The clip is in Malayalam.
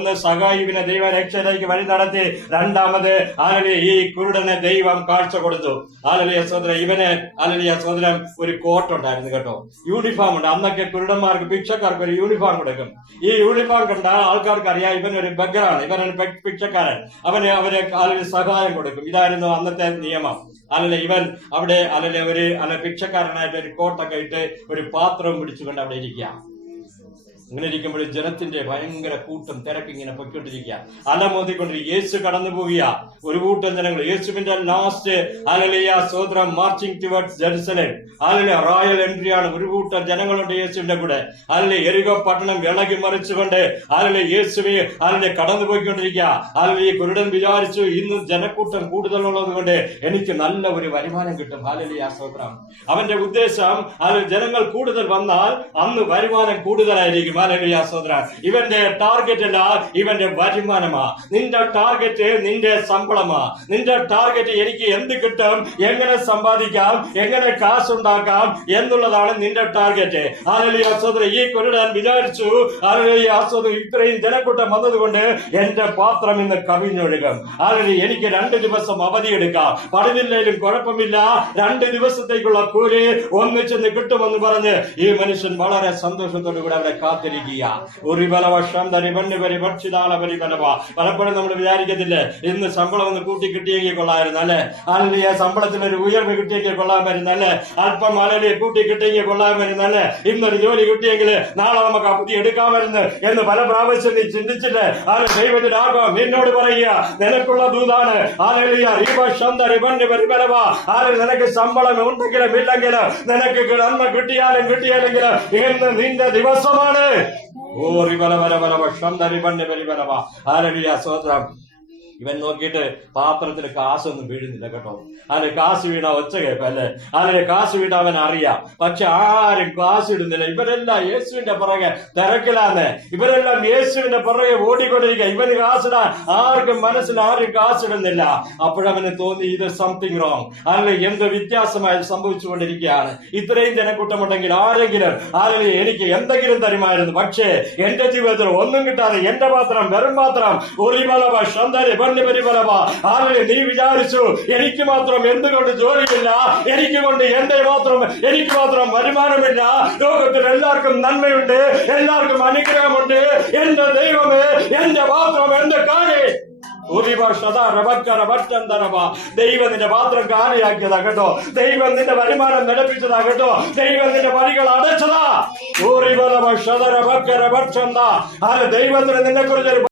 ഒന്ന് സഹായിവിനെ ദൈവ രക്ഷയിലേക്ക് വഴി നടത്തി, രണ്ടാമത് ആലലിയ ഈ കുരുടനെ ദൈവം കാഴ്ച കൊടുത്തു. ആലലിയ സഹോദരൻ, ഇവന് ആലലിയ സഹോദരൻ ഒരു കോട്ട് ഉണ്ടായിരുന്നു കേട്ടോ, യൂണിഫോം ഉണ്ട്. അന്നൊക്കെ കുരുടന്മാർക്ക് ഭിക്ഷക്കാർക്ക് ഒരു യൂണിഫോം കൊടുക്കും. ഈ യൂണിഫോം കണ്ട ആൾക്കാർക്ക് അറിയാം ഇവനൊരു ബഗ്ഗറാണ്, ഇവനൊരു ഭിക്ഷക്കാരൻ, അവര് ആലലിയ സഹായം കൊടുക്കും. ഇതായിരുന്നു അന്നത്തെ നിയമം. അല്ലെ ഇവൻ അവിടെ ഭിക്ഷക്കാരനായിട്ട് ഒരു കോട്ടൊക്കെ ഇട്ട് ഒരു പാത്രവും പിടിച്ചുകൊണ്ട് അവിടെ ഇരിക്കുക. ഇങ്ങനെ ഇരിക്കുമ്പോൾ ജനത്തിന്റെ ഭയങ്കര കൂട്ടം തിരക്കിങ്ങനെ പൊയ്ക്കൊണ്ടിരിക്കുക, അലമോദിക്കൊണ്ടിരിക്കുക. യേശു കടന്നു പോവുക, ഒരു കൂട്ടം ജനങ്ങൾ. യേശുവിന്റെ ലാസ്റ്റ് ഹല്ലേലൂയ സ്തോത്രം marching towards Jerusalem. Hallelujah royal entry ആണ്. ഒരു കൂട്ടം ജനങ്ങളുണ്ട് യേശുവിന്റെ കൂടെ. ഹല്ലേലൂയ എരികോ പട്ടണം വിളകി മറിച്ചുകൊണ്ട് ഹല്ലേലൂയ യേശുവെ ഹല്ലേലൂയ കടന്നു പോയിക്കൊണ്ടിരിക്കുക. ഹല്ലേലൂയ കുരുടൻ വിചാരിച്ചു ഇന്ന് ജനക്കൂട്ടം കൂടുതലുള്ളത് കൊണ്ട് എനിക്ക് നല്ല ഒരു വരുമാനം കിട്ടും. ഹല്ലേലൂയ സ്തോത്രം. അവന്റെ ഉദ്ദേശം ജനങ്ങൾ കൂടുതൽ വന്നാൽ അന്ന് വരുമാനം കൂടുതലായിരിക്കും. ഹല്ലേലൂയ സ്തോത്രം. ഇവന്റെ ടാർഗറ്റ് അല്ല, ഇവന്റെ വരുമാനമാ. നിന്റെ ടാർഗറ്റ് നിന്റെ ശമ്പളമാ. നിന്റെ ടാർഗറ്റ് എനിക്ക് എന്ത് കിട്ടും, എങ്ങനെ സമ്പാദിക്കാം, എങ്ങനെ കാശുണ്ടാക്കാം എന്നുള്ളതാണ് നിന്റെ ടാർഗറ്റ്. ഹല്ലേലൂയ സ്തോത്രം. ഈ കുരുടൻ വിചാരിച്ചു ഹല്ലേലൂയ സ്തോത്രം, ഇത്രയും ജനക്കൂട്ടം വന്നതുകൊണ്ട് എന്റെ പാത്രം ഇന്ന് കവിഞ്ഞൊഴുകും. ഹല്ലേലൂയ എനിക്ക് 2 ദിവസം അവധിയെടുക്കാം, പണിതില്ലേലും കുഴപ്പമില്ല, 2 ദിവസത്തേക്കുള്ള കൂലി ഒന്നിച്ചെന്ന് കിട്ടുമെന്ന് പറഞ്ഞ് ഈ മനുഷ്യൻ വളരെ സന്തോഷത്തോടു കൂടെ അവരെ കാത്തിരിക്കുക. പലപ്പോഴും നമ്മൾ വിചാരിക്കത്തില്ലേ, ഇന്ന് ശമ്പളം ഒന്ന് കൂട്ടി കിട്ടിയെങ്കിൽ കൊള്ളാമായിരുന്നു അല്ലെ, അല്ലെങ്കിൽ ശമ്പളത്തിന് ഒരു ഉയർവ് കിട്ടിയെങ്കിൽ കൊള്ളാമായിരുന്നു അല്ലെ, അല്പം അലലിയെ കൂട്ടി കിട്ടിയെങ്കിൽ കൊള്ളാമായിരുന്നു അല്ലെ, ഇന്നൊരു ജോലി കിട്ടിയെങ്കിൽ നാളെ നമുക്ക് അവധി എടുക്കാമായിരുന്നു എന്ന് പല പ്രാവശ്യം നീ ചിന്തിച്ചില്ലേ? ദൈവത്തിന്റെ ആത്മാവ് എന്നോട് പറയുക, നിനക്കുള്ള ദൂതാണ്. നിനക്ക് ശമ്പളം ഉണ്ടെങ്കിലും ഇല്ലെങ്കിലും, നിനക്ക് നന്മ കിട്ടിയാലും കിട്ടിയാലെങ്കിലും ഇന്ന് നിന്റെ ദിവസമാണ്. ഇവൻ നോക്കിയിട്ട് പാത്രത്തിൽ കാശൊന്നും വീഴുന്നില്ല കേട്ടോ. അതിന് കാശ് വീണ ഒച്ച കേൾക്കും അല്ലെ, അതിന് കാശ് വീണ അവൻ അറിയാം. പക്ഷെ ആരും കാശ് ഇടുന്നില്ല. ഇവരെല്ലാം യേശുവിന്റെ പുറകെ തിരക്കിലാന്ന്, ഇവരെല്ലാം യേശുവിന്റെ പുറകെ ഓടിക്കൊണ്ടിരിക്കുക. ഇവന് കാശിടാൻ ആർക്കും മനസ്സിൽ ആരും കാശിടുന്നില്ല. അപ്പോഴവന് തോന്നി ഇത് സംതിങ് റോങ്, അല്ലെ എന്തോ വ്യത്യാസമായി സംഭവിച്ചുകൊണ്ടിരിക്കുകയാണ്. ഇത്രയും ജനക്കൂട്ടമുണ്ടെങ്കിൽ ആരെങ്കിലും എനിക്ക് എന്തെങ്കിലും തരുമായിരുന്നു. പക്ഷേ എന്റെ ജീവിതത്തിൽ ഒന്നും കിട്ടാതെ എന്റെ പാത്രം വെറും പാത്രം. നീ വിചാരിച്ചു എനിക്ക് മാത്രം എന്തുകൊണ്ട് ജോലിയില്ല, എനിക്ക് മാത്രം വരുമാനമില്ല. ലോകത്തിൽ എല്ലാവർക്കും നന്മയുണ്ട്, എല്ലാവർക്കും അനുഗ്രഹമുണ്ട്. എന്റെ ദൈവമേ, എന്റെ പാത്രം എന്റെ കാര്യം ദൈവം നിന്റെ പാത്രം കാലിയാക്കിയതാ കേട്ടോ. ദൈവം നിന്റെ വരുമാനം നിലപ്പിച്ചതാ കേട്ടോ. ദൈവം നിന്റെ വഴികൾ അടച്ചതാ. ദൈവത്തിന് നിന്നെ കുറിച്ച്